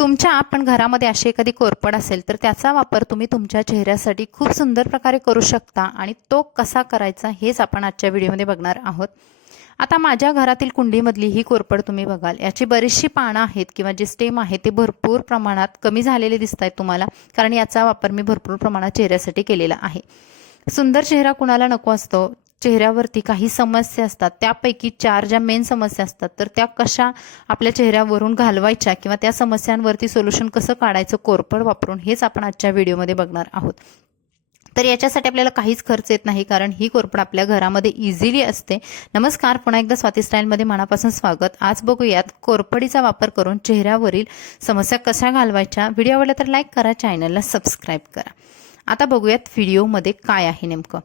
तुमच्या आपण घरामध्ये अशी एखादी कोरपड असेल तर त्याचा वापर तुम्ही तुमच्या चेहऱ्यासाठी खूप सुंदर प्रकारे करू शकता आणि तो कसा करायचा हेच आपण आजच्या व्हिडिओमध्ये बघणार आहोत. आता माझ्या घरातील कुंडीमधली ही कोरपड तुम्ही बघाल. याची बरीचशी पानं आहेत किंवा जे स्टेम आहे ते भरपूर प्रमाणात कमी झालेले दिसत आहेत तुम्हाला कारण याचा वापर मी भरपूर प्रमाणात चेहऱ्यासाठी केलेला आहे. सुंदर चेहरा कुणाला नको असतो चेहऱ्यावरती काही समस्या असतात त्यापैकी चार ज्या मेन समस्या असतात तर त्या कशा आपल्या चेहऱ्यावरून घालवायच्या किंवा त्या समस्यांवरती सोल्युशन कसं काढायचं कोरपड वापरून हेच आपण आजच्या व्हिडिओमध्ये बघणार आहोत. तर याच्यासाठी आपल्याला काहीच खर्च येत नाही कारण ही कोरपड आपल्या घरामध्ये इझिली असते. नमस्कार पुन्हा एकदा स्वाती स्टाईलमध्ये मनापासून स्वागत. आज बघूयात कोरपडीचा वापर करून चेहऱ्यावरील समस्या कशा घालवायच्या. व्हिडिओ आवडला तर लाईक करा चॅनलला सबस्क्राईब करा. आता बघूयात व्हिडिओमध्ये काय आहे नेमकं.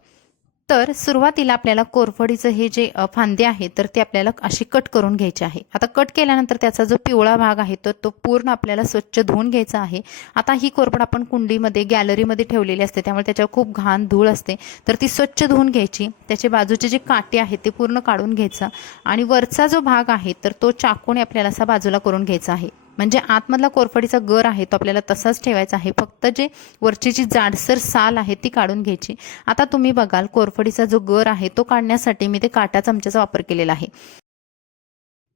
तर सुरुवातीला आपल्याला कोरफडीचं हे जे फांदे आहे तर ते आपल्याला अशी कट करून घ्यायचे आहे. आता कट केल्यानंतर त्याचा जो पिवळा भाग आहे तर तो पूर्ण आपल्याला स्वच्छ धुवून घ्यायचा आहे. आता ही कोरफड आपण कुंडीमध्ये गॅलरीमध्ये ठेवलेली असते त्यामुळे त्याच्यावर खूप घाण धूळ असते. तर ती स्वच्छ धुवून घ्यायची. त्याचे बाजूचे जे काटे आहेत ते पूर्ण काढून घ्यायचं. आणि वरचा जो भाग आहे तर तो चाकूने आपल्याला असा बाजूला करून घ्यायचा आहे. म्हणजे आतमधला कोरफडीचा गर आहे तो आपल्याला तसाच ठेवायचा आहे. फक्त जे वरची जी जाडसर साल आहे ती काढून घ्यायची. आता तुम्ही बघाल कोरफडीचा जो गर आहे तो काढण्यासाठी मी ते काटा चमच्याचा वापर केलेला आहे.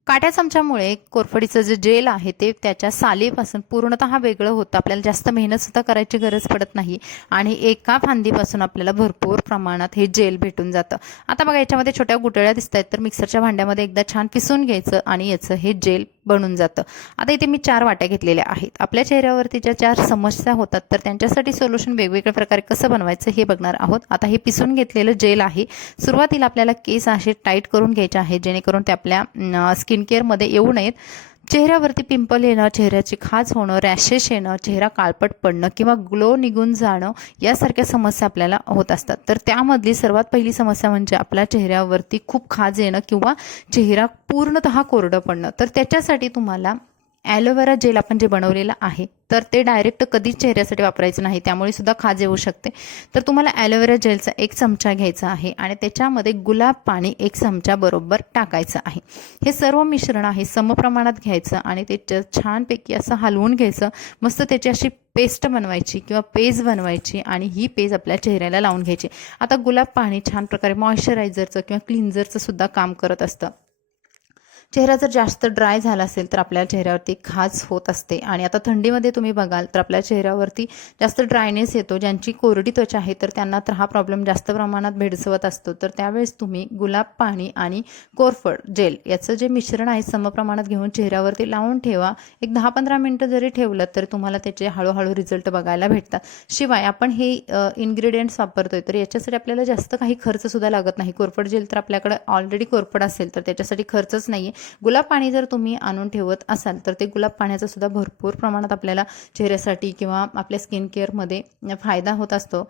काट्या चमच्यामुळे कोरफडीचं जे जेल आहे ते त्याच्या सालीपासून पूर्णतः वेगळं होतं. आपल्याला जास्त मेहनत सुद्धा करायची गरज पडत नाही आणि एका फांदीपासून आपल्याला भरपूर प्रमाणात हे जेल भेटून जातं. आता बघा याच्यामध्ये छोट्या गुटळ्या दिसत आहेत तर मिक्सरच्या भांड्यामध्ये एकदा छान पिसून घ्यायचं आणि याचं हे जेल बनून जातं. आता इथे मी चार वाट्या घेतलेल्या आहेत. आपल्या चेहऱ्यावरती ज्या चार समस्या होतात तर त्यांच्यासाठी सोल्युशन वेगवेगळ्या प्रकारे कसं बनवायचं हे बघणार आहोत. आता हे पिसून घेतलेलं जेल आहे. सुरुवातीला आपल्याला केस असे टाईट करून घ्यायचे आहे जेणेकरून ते आपल्या स्किन केअरमध्ये येऊ नयेत. चेहऱ्यावरती पिंपल येणं चेहऱ्याची खाज होणं रॅशेस येणं चेहरा काळपट पडणं किंवा ग्लो निघून जाणं यासारख्या समस्या आपल्याला होत असतात. तर त्यामधली सर्वात पहिली समस्या म्हणजे आपल्या चेहऱ्यावरती खूप खाज येणं किंवा चेहरा पूर्णतः कोरडं पडणं. तर त्याच्यासाठी तुम्हाला ॲलोवेरा जेल आपण जे बनवलेलं आहे तर ते डायरेक्ट कधीच चेहऱ्यासाठी वापरायचं नाही. त्यामुळे सुद्धा खाज येऊ शकते. तर तुम्हाला ॲलोवेरा जेलचा एक चमचा घ्यायचा आहे आणि त्याच्यामध्ये गुलाब पाणी एक चमचा बरोबर टाकायचं आहे. हे सर्व मिश्रण आहे समप्रमाणात घ्यायचं आणि ते छानपैकी असं हलवून घ्यायचं. मस्त त्याची अशी पेस्ट बनवायची किंवा पेज बनवायची आणि ही पेज आपल्या चेहऱ्याला लावून घ्यायची. आता गुलाब पाणी छान प्रकारे मॉइश्चरायझरचं किंवा क्लिन्झरचं सुद्धा काम करत असतं. चेहरा जर जास्त ड्राय झाला असेल तर आपल्या चेहऱ्यावरती खाज होत असते. आणि आता थंडीमध्ये तुम्ही बघाल तर आपल्या चेहऱ्यावरती जास्त ड्रायनेस येतो. ज्यांची कोरडी त्वचा आहे तर त्यांना तर हा प्रॉब्लेम जास्त प्रमाणात भेडसवत असतो. तर त्यावेळेस तुम्ही गुलाब पाणी आणि कोरफड जेल याचं जे मिश्रण आहे समप्रमाणात घेऊन चेहऱ्यावरती लावून ठेवा. एक दहा पंधरा मिनटं जरी ठेवलं तर तुम्हाला त्याचे हळूहळू रिझल्ट बघायला भेटतात. शिवाय आपण हे इन्ग्रेडियंट्स वापरतोय तर याच्यासाठी आपल्याला जास्त काही खर्च सुद्धा लागत नाही. कोरफड जेल तर आपल्याकडे ऑलरेडी कोरफड असेल तर त्याच्यासाठी खर्चच नाही गुलाब पाणी जर तुम्ही आणून ठेवत असाल तर ते गुलाब पाण्याचा सुद्धा भरपूर प्रमाणात आपल्याला चेहऱ्यासाठी किंवा आपल्या स्किन केअरमध्ये फायदा होत असतो.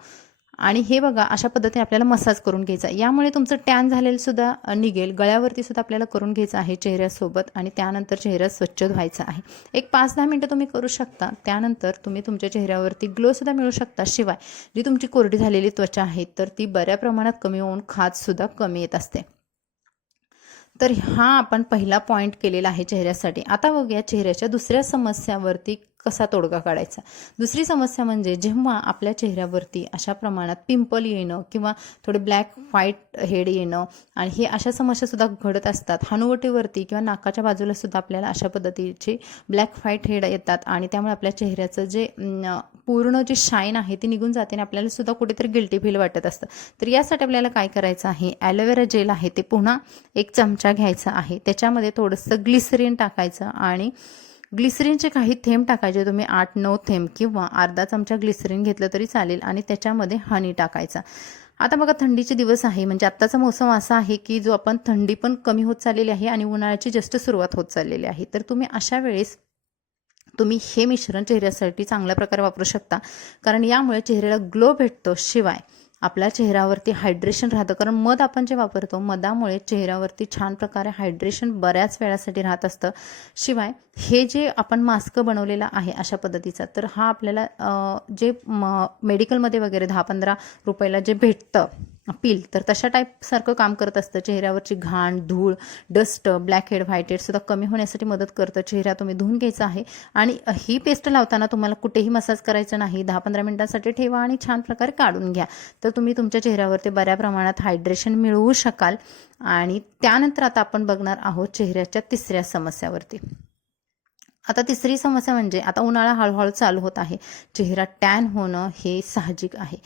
आणि हे बघा अशा पद्धतीने आपल्याला मसाज करून घ्यायचा यामुळे तुमचं टॅन झालेलं सुद्धा निघेल गळ्यावरती सुद्धा आपल्याला करून घ्यायचं आहे चेहऱ्यासोबत आणि त्यानंतर चेहरा स्वच्छ धुवायचा आहे. एक पाच दहा मिनटं तुम्ही करू शकता त्यानंतर तुम्ही तुमच्या चेहऱ्यावरती ग्लोसुद्धा मिळू शकता. शिवाय जी तुमची कोरडी झालेली त्वचा आहे तर ती बऱ्या प्रमाणात कमी होऊन खाजसुद्धा कमी येत असते. तर हा आपण पहिला पॉईंट केलेला आहे चेहऱ्यासाठी. आता बघूया चेहऱ्याच्या दुसऱ्या समस्यावरती कसा तोडगा काढायचा. दुसरी समस्या म्हणजे जेव्हा आपल्या चेहऱ्यावरती अशा प्रमाणात पिंपल येणं किंवा थोडे ब्लॅक व्हाईट हेड येणं आणि हे अशा समस्यासुद्धा घडत असतात. हनुवटीवरती किंवा नाकाच्या बाजूला सुद्धा आपल्याला अशा पद्धतीचे ब्लॅक व्हाईट हेड येतात आणि त्यामुळे आपल्या चेहऱ्याचं जे पूर्ण जी शाईन आहे ती निघून जाते आणि आपल्याला सुद्धा कुठेतरी गिल्टी फील वाटत असतं. तर यासाठी आपल्याला काय करायचं आहे? ॲलोवेरा जेल आहे ते पुन्हा एक चमचा घ्यायचा आहे. त्याच्यामध्ये थोडंसं ग्लिसरीन टाकायचं आणि ग्लिसरीनचे काही थेंब टाकायचे. तुम्ही आठ नऊ थेंब किंवा अर्धा चमचा ग्लिसरीन घेतलं तरी चालेल आणि त्याच्यामध्ये हनी टाकायचा. आता बघा थंडीचे दिवस आहे. म्हणजे आत्ताचा मोसम असा आहे की जो आपण थंडी पण कमी होत चाललेली आहे आणि उन्हाळ्याची जस्ट सुरुवात होत चाललेली आहे. तर तुम्ही अशा वेळेस तुम्ही हे मिश्रण चेहऱ्यासाठी चांगल्या प्रकारे वापरू शकता. कारण यामुळे चेहऱ्याला ग्लो भेटतो शिवाय. आपल्या चेहऱ्यावरती हायड्रेशन राहतं. कारण मध आपण जे वापरतो मधामुळे चेहऱ्यावरती छान प्रकारे हायड्रेशन बऱ्याच वेळासाठी राहत असतं. शिवाय हे जे आपण मास्क बनवलेला आहे अशा पद्धतीचा तर हा आपल्याला जे म मेडिकलमध्ये वगैरे दहा पंधरा रुपयाला जे भेटतं पील तर तशा टाईपसारखं काम करत असतं. चेहऱ्यावरची घाण धूळ डस्ट ब्लॅक हेड व्हाईट हेडसुद्धा कमी होण्यासाठी मदत करतं. चेहरा तुम्ही धुवून घ्यायचा आहे आणि ही पेस्ट लावताना तुम्हाला कुठेही मसाज करायचा नाही. दहा पंधरा मिनिटांसाठी ठेवा आणि छान प्रकारे काढून घ्या. तर तुम्ही तुमच्या चेहऱ्यावरती बऱ्या प्रमाणात हायड्रेशन मिळवू शकाल. आणि त्यानंतर आता आपण बघणार आहोत चेहऱ्याच्या तिसऱ्या समस्यावरती. आता तिसरी समस्या म्हणजे आता उन्हाळा हळूहळू चालू होत आहे. चेहरा टॅन होणं हे साहजिक आहे.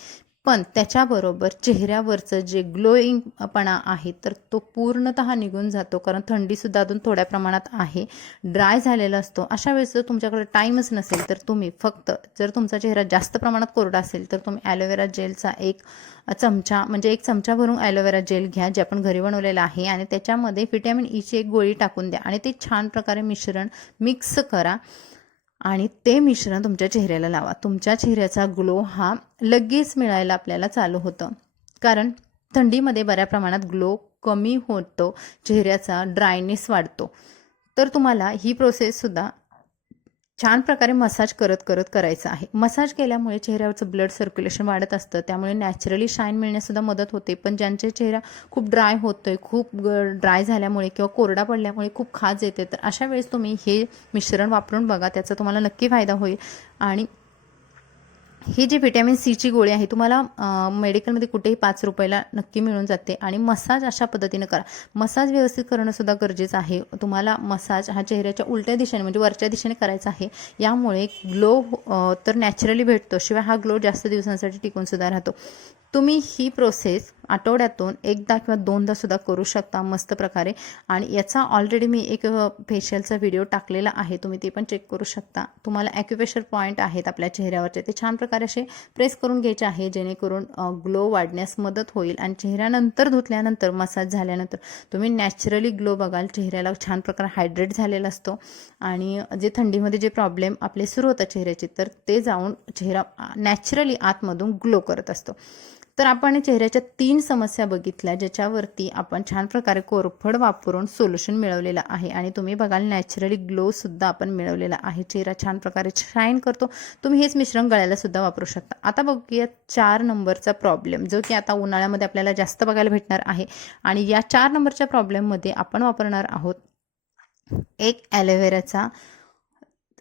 पण त्याच्याबरोबर चेहऱ्यावरचं जे ग्लोईंगपणा आहे तर तो पूर्णतः निघून जातो कारण थंडीसुद्धा अजून थोड्या प्रमाणात आहे. ड्राय झालेला असतो. अशा वेळेस जर तुमच्याकडे टाईमच नसेल तर तुम्ही फक्त जर तुमचा चेहरा जास्त प्रमाणात कोरडा असेल तर तुम्ही ॲलोवेरा जेलचा एक चमचा म्हणजे एक चमचा भरून ॲलोवेरा जेल घ्या जे आपण घरी बनवलेलं आहे आणि त्याच्यामध्ये व्हिटॅमिन ईची e एक गोळी टाकून द्या आणि ते छान प्रकारे मिश्रण मिक्स करा. आणि ते मिश्रण तुमच्या चेहऱ्याला लावा. तुमच्या चेहऱ्याचा ग्लो हा लगेच मिळायला आपल्याला चालू होतं. कारण थंडीमध्ये बऱ्या प्रमाणात ग्लो कमी होतो. चेहऱ्याचा ड्रायनेस वाढतो. तर तुम्हाला ही प्रोसेससुद्धा छान प्रकारे मसाज करत करत करायचं आहे. मसाज केल्यामुळे चेहऱ्यावरचं ब्लड सर्क्युलेशन वाढत असतं. त्यामुळे नॅचरली शाईन मिळण्यासुद्धा मदत होते. पण ज्यांचे चेहरा खूप ड्राय होतोय खूप ड्राय झाल्यामुळे किंवा कोरडा पडल्यामुळे खूप खाज येते तर अशा वेळेस तुम्ही हे मिश्रण वापरून बघा. त्याचा तुम्हाला नक्की फायदा होईल. आणि ही जी व्हिटॅमिन सीची गोळी आहे तुम्हाला मेडिकलमध्ये कुठेही पाच रुपयाला नक्की मिळून जाते. आणि मसाज अशा पद्धतीनं करा. मसाज व्यवस्थित करणंसुद्धा गरजेचं आहे. तुम्हाला मसाज हा चेहऱ्याच्या उलट्या दिशेने म्हणजे वरच्या दिशेने करायचा आहे. यामुळे ग्लो तर नॅचरली भेटतो. शिवाय हा ग्लो जास्त दिवसांसाठी टिकून सुद्धा राहतो. तुम्ही ही प्रोसेस आठवड्यातून एकदा किंवा दोनदा सुद्धा करू शकता मस्त प्रकारे. आणि याचा ऑलरेडी मी एक फेशियलचा व्हिडिओ टाकलेला आहे. तुम्ही ते पण चेक करू शकता. तुम्हाला ॲक्युपेशर पॉईंट आहेत आपल्या चेहऱ्यावरचे. ते छान प्रकारे असे प्रेस करून घ्यायचे आहे जेणेकरून ग्लो वाढण्यास मदत होईल. आणि चेहऱ्यानंतर धुतल्यानंतर मसाज झाल्यानंतर तुम्ही नॅचरली ग्लो बघाल. चेहऱ्याला छान प्रकारे हायड्रेट झालेला असतो. आणि जे थंडीमध्ये जे प्रॉब्लेम आपले सुरू होतात चेहऱ्याचे तर ते जाऊन चेहरा नॅचरली आतमधून ग्लो करत असतो. तर आपण चेहऱ्याच्या तीन समस्या बघितल्या ज्याच्यावरती आपण छान प्रकारे कोरफड वापरून सोल्युशन मिळवलेलं आहे. आणि तुम्ही बघाल नॅचरली ग्लोसुद्धा आपण मिळवलेला आहे. चेहरा छान प्रकारे शाईन करतो. तुम्ही हेच मिश्रण गळ्याला सुद्धा वापरू शकता. आता बघूया चार नंबरचा प्रॉब्लेम जो की आता उन्हाळ्यामध्ये आपल्याला जास्त बघायला भेटणार आहे. आणि या चार नंबरच्या प्रॉब्लेममध्ये आपण वापरणार आहोत एक ॲलोवेराचा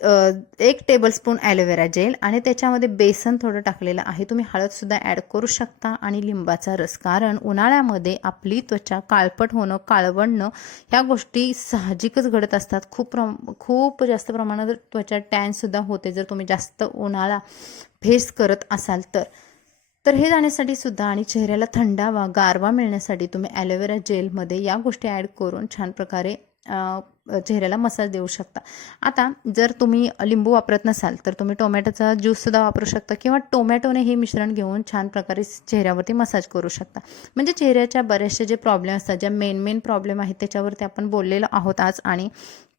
एक टेबलस्पून ॲलोवेरा जेल आणि त्याच्यामध्ये बेसन थोडं टाकलेलं आहे. तुम्ही हळदसुद्धा ॲड करू शकता आणि लिंबाचा रस. कारण उन्हाळ्यामध्ये आपली त्वचा काळपट होणं काळवणं ह्या गोष्टी साहजिकच घडत असतात. खूप प्रम खूप जास्त प्रमाणात त्वचा टॅनसुद्धा होते जर तुम्ही जास्त उन्हाळा फेस करत असाल तर. तर हे जाण्यासाठी सुद्धा आणि चेहऱ्याला थंडावा गारवा मिळण्यासाठी तुम्ही ॲलोवेरा जेलमध्ये या गोष्टी ॲड करून छान प्रकारे चेहऱ्याला मसाज देऊ शकता. आता जर तुम्ही लिंबू वापरत नसाल तर तुम्ही टोमॅटोचा ज्यूससुद्धा वापरू शकता किंवा टोमॅटोने हे मिश्रण घेऊन छान प्रकारे चेहऱ्यावरती मसाज करू शकता. म्हणजे चेहऱ्याच्या बरेचसे जे प्रॉब्लेम असतात ज्या मेन मेन प्रॉब्लेम आहेत त्याच्यावरती आपण बोललेलो आहोत आज आणि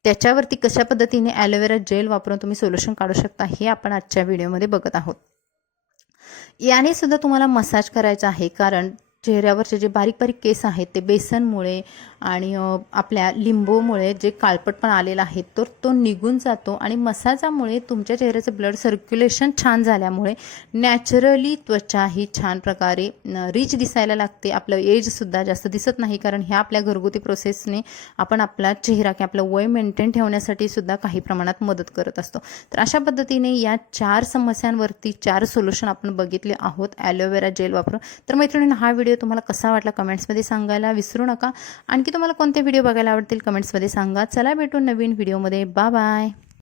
त्याच्यावरती कशा पद्धतीने ॲलोवेरा जेल वापरून तुम्ही सोल्युशन काढू शकता हे आपण आजच्या व्हिडिओमध्ये बघत आहोत. याने सुद्धा तुम्हाला मसाज करायचा आहे कारण चेहऱ्यावरचे जे बारीक बारीक केस आहेत ते बेसनमुळे आणि आपल्या लिंबूमुळे जे काळपटपण आलेलं आहे तर तो निघून जातो आणि मसाजामुळे तुमच्या चेहऱ्याचं ब्लड सर्क्युलेशन छान झाल्यामुळे नॅचरली त्वचा ही छान प्रकारे रिच दिसायला लागते. आपलं एजसुद्धा जास्त दिसत नाही कारण ह्या आपल्या घरगुती प्रोसेसने आपण आपला चेहरा की आपलं वय मेंटेन ठेवण्यासाठी सुद्धा काही प्रमाणात मदत करत असतो. तर अशा पद्धतीने या चार समस्यांवरती चार सोल्युशन आपण बघितले आहोत. ॲलोवेरा जेल वापरून. तर मैत्रिणींना हा व्हिडिओ तुम्हाला कसा वाटला कमेंट्समध्ये सांगायला विसरू नका. आणखी तुम्हाला कोणते व्हिडिओ बघायला आवडतील कमेंट्समध्ये सांगा. चला भेटून नवीन व्हिडिओमध्ये. बा बाय.